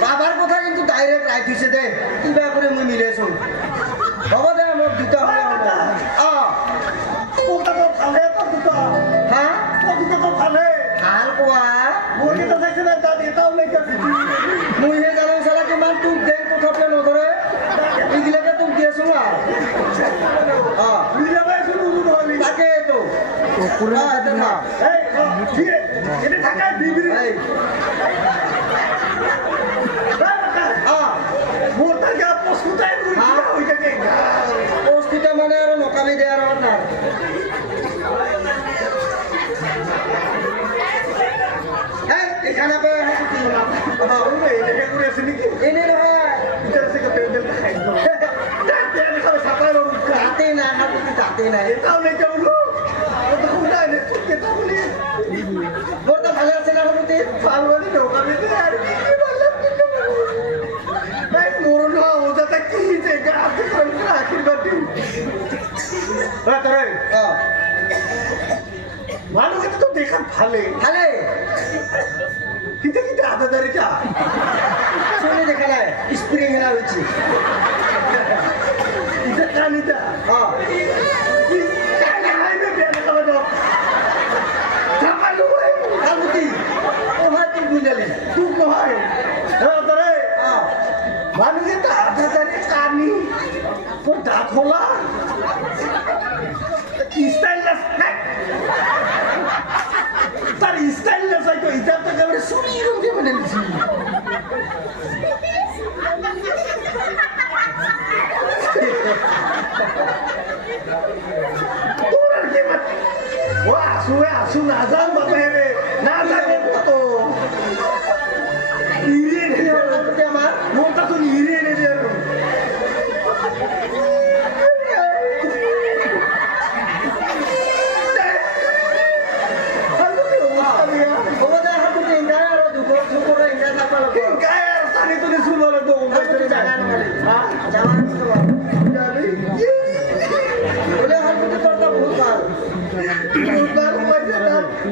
বাবাৰ কথা কিন্তু ডাইৰেক্ট ৰাইট হয়েছে দে কিবা কৰে মই মিলাইছো হ'ব দে মোক দুটা ভালে ভাল কোৱা মইহে জানো চালা কিমান তোক দে কথাটোৱে নধৰে এইগিলাকে তোক দি আছো না তাকেইতো বস্তুটা মানে আৰু নকালি দে আৰু না এখানে এনে নহয় তাতেই নাই তাতেই নাই বৰ ভালে আছে না সৰুতে মানুষ তো দেখার ভালে ভালে কিন্তু কিন্তু আধা দাঁড়িয়ে শুনে দেখা নাই স্প্রিং হেলা হয়েছে এটা কানিটা মানুষের তো আধা দাঁড়িয়ে কানি তোর দাঁত খোলা স্টাইললেস তার স্টাইললেস হয়তো ইটার তো একেবারে শুনি এরকম দিয়ে বেঁধে নিচ্ছি তোর আর কি ও আসু না যান বাবা রে না জানে কত ইরে এনে আমার মনটা তো ইরে এনে দিয়ে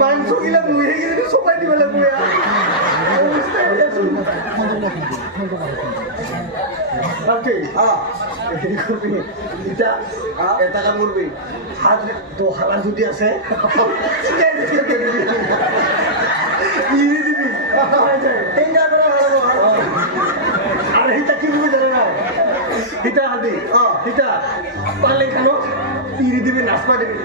মাংস গিলা মুহে গিয়ে সবাই দিবে মুয়া ওকে এখানে করবি এটা এটা কাম করবি হাত তো হালান যদি আছে দিবি আর এটা কি করবি জানে না এটা হাতি এটা পারলে খানো ইরি দিবি নাচপা দিবি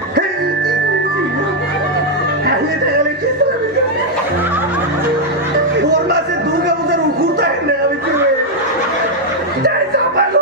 ওর মাসে দুর্গা পূজার উকুরটা এনে আমি কি ভালো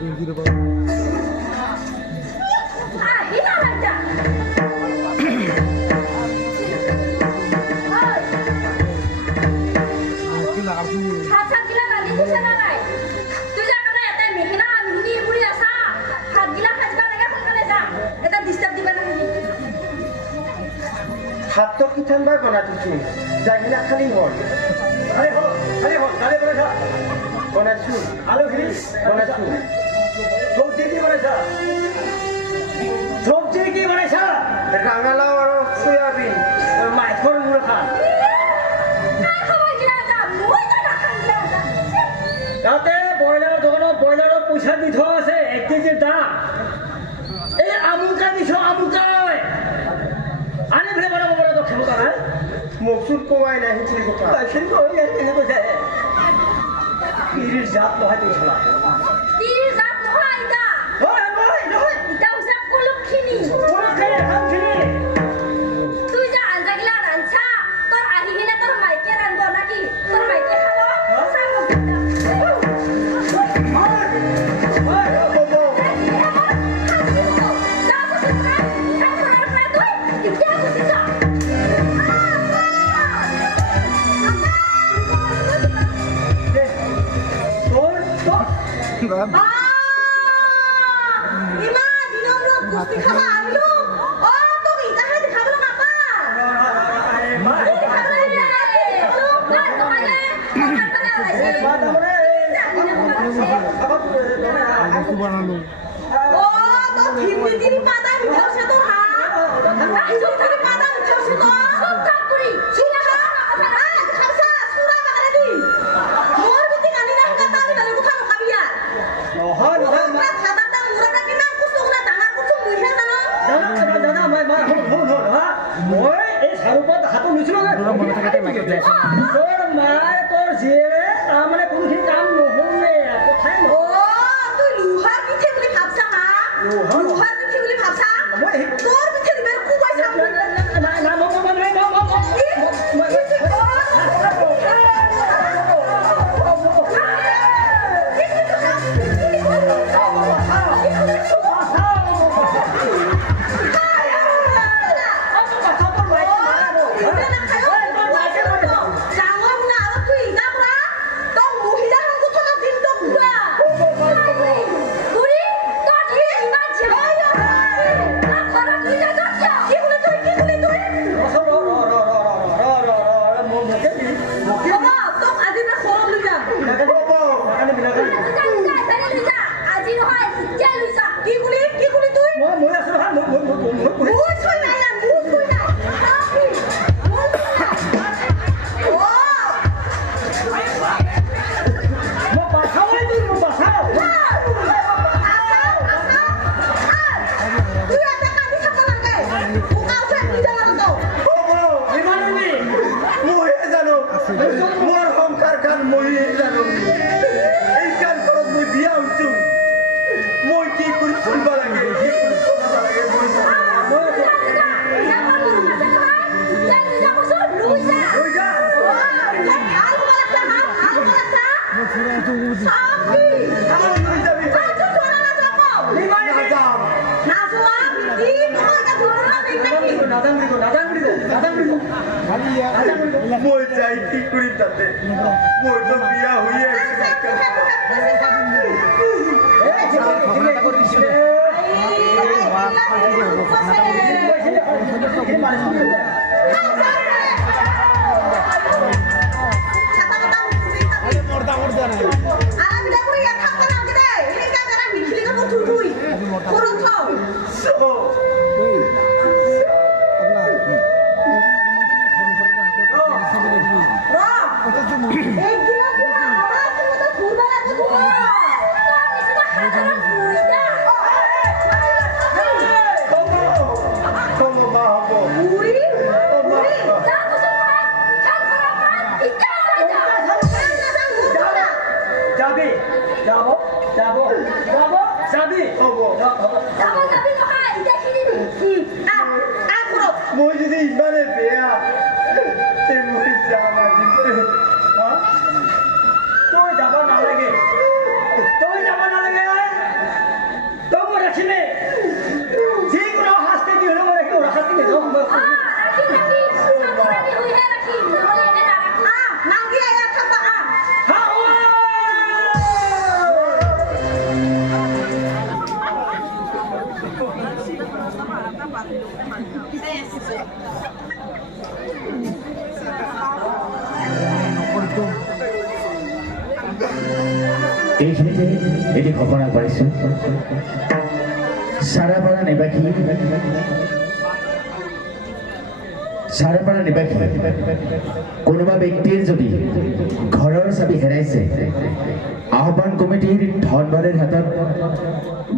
আহিলা ৰাজা হাত গিলা ৰান্ধি দিছে না নাই তুই যা কাৰণে এটা মেহনা মিহি কৰি আছা হাত গিলা খাজবা লাগে সোনকালে যা এটা ডিস্টার্ব দিবা না হাতটো কিঠান বাই বনাই দিছোঁ যাইকিনা খালি হ'ল আরে হল গাড়ি বনাইছা বনাইছোঁ আলু খিনি বনাইছোঁ সবজি কি বনাইছা সবজি কি বনাইছা ৰাঙালাও আৰু চয়াবিন মাইকৰ মূৰ খা নাই খাবাই গিলা যা মই তো না খাই গিলা যা তাতে ব্ৰইলাৰ দোকানত ব্ৰইলাৰৰ পইচা দি থোৱা আছে 1 কেজিৰ দাম এই আমুকা দিছ আমুকা আনি ফেলে বনাব পৰা তো ক্ষমতা নাই মচুৰ কোৱাই নাই সেইখিনি কথা কিন্তু এনে কৈছে ইৰিৰ জাত নহয় তুই চলা তিৰি জাত নহয় ইটা ইটা হৈছে কলকখিনি তুই যা আঞ্জা গিলা ৰান্ধছা তোৰ আহি কিনে তোৰ মাইকে ৰান্ধব নাকি তোৰ মাইকে খাব চাব মই এই চাৰুপত হাতত লৈছিলোঁ তোৰ মায়ে তোৰ জীয়েৰে তাৰমানে কোনোখিনি কাম নহ'লে কথাই মোৰ সংসাৰ খান মইয়ে জানো এই কাম কৰক মই বিয়া হৈছোঁ মই কি কৰি চলিব লাগে কি কৰি চলাব লাগে মই মই যাই কি কৰি তাতে মই তো বিয়া হৈয়ে মই যদি ইমানে বেয়া মই যাম আজি তই যাব নালাগে ৰাখিম চাকৰ আনি হৈহে ৰাখিম নহ'লে এনে নাৰাখিম নাংগি আয়া থাকা এইখিনিতে এটি ঘটনা পাইছোঁ চাৰাপাৰা নিবাসী কোনোবা ব্যক্তিৰ যদি ঘৰৰ চাবি হেৰাইছে আহ্বান কমিটিৰ ধনবাৰীৰ হাতত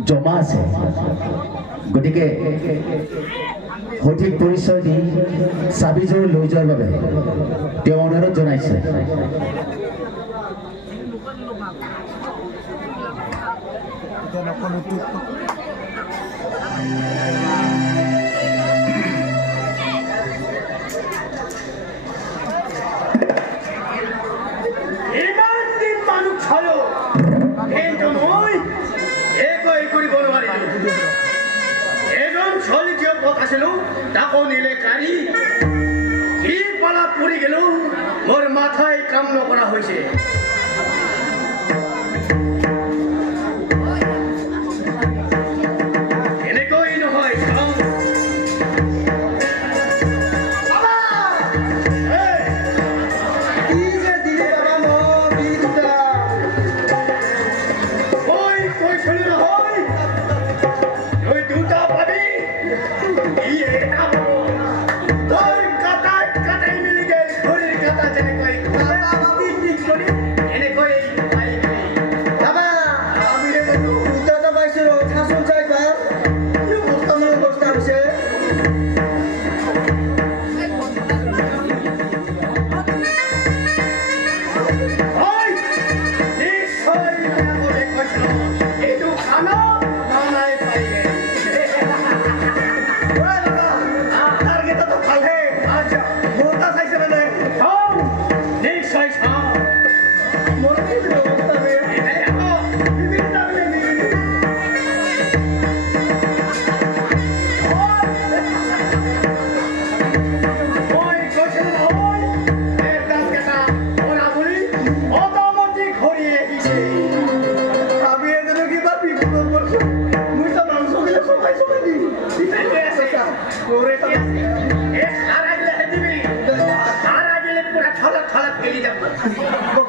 জমা আছে গতিকে সঠিক পৰিচয় দি চাবিযোৰ লৈ যোৱাৰ বাবে তেওঁ অনুৰোধ জনাইছে ইমান দিন মানুহ চালো কিন্তু মই একোৱেই কৰিব নোৱাৰিলো এজন ছোৱালী যিয় পথ আছিলো তাকো নিলে কাঢ়ি কি পালা পৰি গেলো মোৰ মাথাই কাম নকৰা হৈছে এনেকৈ নহয় চাওঁ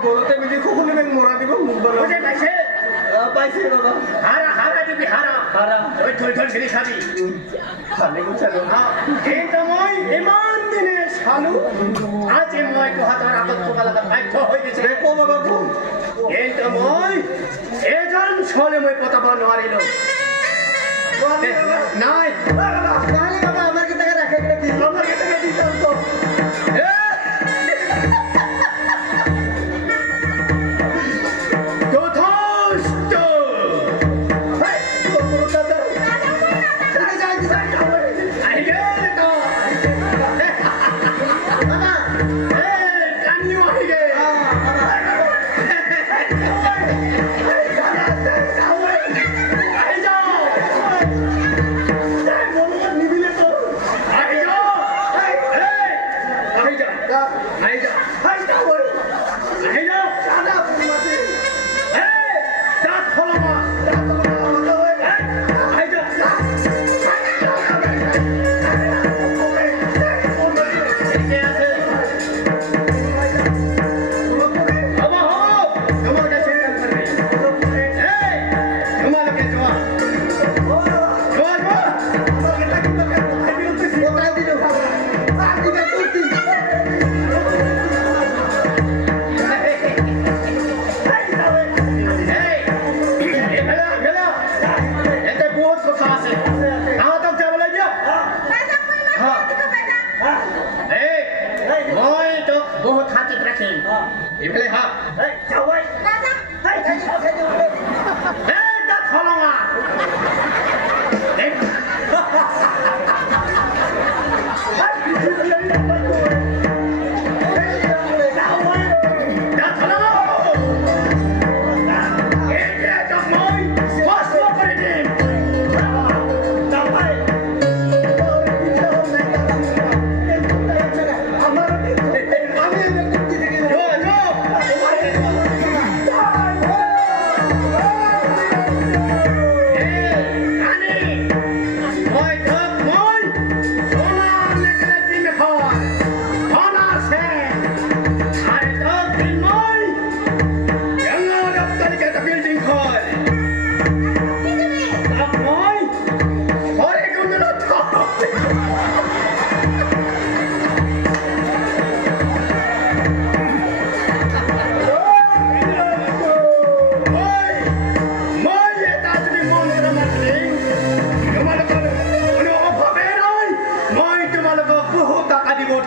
গৰতে মিলি খুকুনি মেং মৰা দিব মোক বনাই পাইছে পাইছে ৰবা হাৰা হাৰা দিবি হাৰা হাৰা ওই থৈ থৈ ছিলি খাবি খালি গুছালো কিন্তু মই ইমান দিনে চালো আজি মই কোহাতৰ আগত থকা লগা বাধ্য হৈ গৈছে কো বাবা কোন কিন্তু মই এজন ছোৱালী মই পতাব নোৱাৰিলো নাই নাই বাবা আমাৰ কি টাকা ৰাখে কি আমাৰ কি টাকা দিতে তো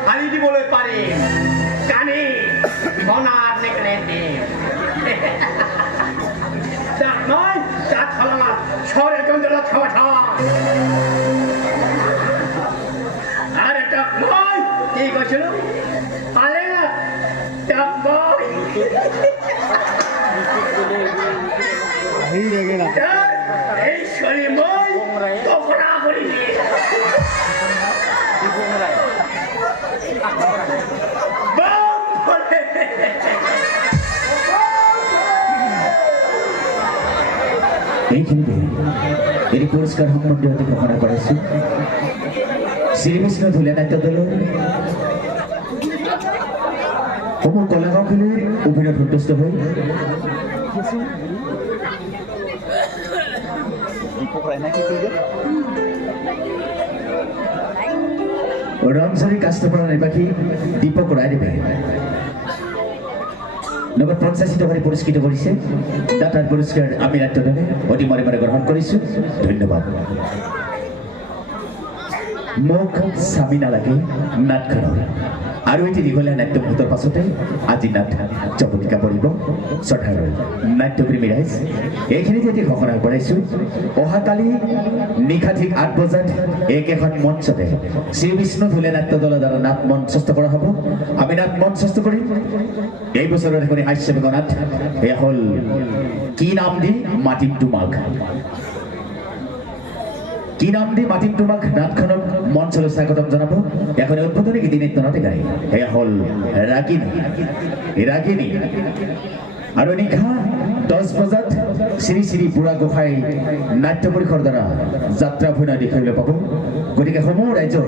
ঢালি দিবলৈ পাৰিম কানি সোণাৰ নেকলেছ দিম তাত মই তাত ফলাঙত ছৰে জঞ্জলত খাবা থওঁ আৰু তাক মই কি কৈছিলো পালেঙত তাক মই এই চৰি মই টকৰা কৰি দিয়ে এইখিনিতে এটি পুৰস্কাৰ সম্বন্ধে হতে ঘোষণা কৰেছি শ্ৰীকৃষ্ণ ধুলে নাট্য দলেৰ সমূহ কলাকাৰখিনিৰ অভিনয় সন্তুষ্ট হৈ ৰঞ্জনী কাষ্টপাৰা নিবাসী দীপক ৰায়দেৱে নগদ 85 টকাৰে পুৰস্কৃত কৰিছে দাতাৰ পুৰস্কাৰ আমি নাট্য দলে অতি মৰে মৰে গ্ৰহণ কৰিছোঁ ধন্যবাদ মোক স্বামী নালাগে নাটখনৰ আৰু এটি দীঘলীয়া নাট্য মুহূৰ্তৰ পাছতে আজি নাট জবনিকা পৰিব শ্ৰদ্ধাৰ নাট্যপ্ৰেমী ৰাইজ এইখিনিতে এটি ঘোষণা কৰাইছোঁ অহাকালি নিশা ঠিক 8 বজাত একেখন মঞ্চতে শ্ৰী বিষ্ণু ধুলে নাট্য দলৰ দ্বাৰা নাট মঞ্চস্থ কৰা হ'ব আমি নাট মঞ্চস্থ কৰিম এই বছৰৰ এখনি হাস্যবেগ নাট এয়া হ'ল কি নাম দি মাতিম তোমাক কি নাম দি মাতিম তোমাক নাটখনক মঞ্চলৈ স্বাগতম জনাব এখন উদ্বোধনী গীতি নৃত্য নাটে গাই এয়া হ'ল ৰাগিনী আৰু নিশা 10 বজাত শ্ৰী শ্ৰী বুঢ়া গোসাঁই নাট্য পৰিষদৰ দ্বাৰা যাত্ৰা অভিনয় দেখিবলৈ পাব গতিকে সমূহ ৰাইজৰ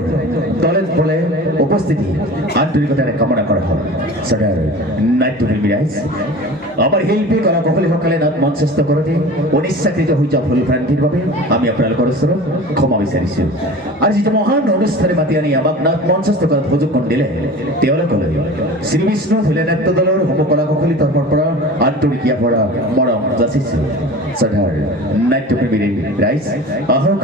দলে বলে উপস্থিতি আন্তৰিকতাৰে কামনা কৰা হয় সদায় নাট্যপ্ৰেমী ৰাইজ আমাৰ শিল্পী কলা কৌশলীসকলে নাট মঞ্চস্থ কৰোঁতে অনিচ্ছাকৃত হৈ যোৱা ভুল ভ্ৰান্তিৰ বাবে আমি আপোনালোকৰ ওচৰত ক্ষমা বিচাৰিছোঁ আৰু যিটো মহান অনুষ্ঠানে মাতি আনি আমাক নাট মঞ্চস্থ কৰাত সুযোগ দিলে তেওঁলোকলৈ শ্ৰী বিষ্ণু ধুলে নাট্য দলৰ সমূহ কলা কৌশলী তৰফৰ পৰা আন্তৰিকীয়া ভৰা মৰম যাচিছোঁ সদায় নাট্যপ্ৰেমী ৰাইজ আহক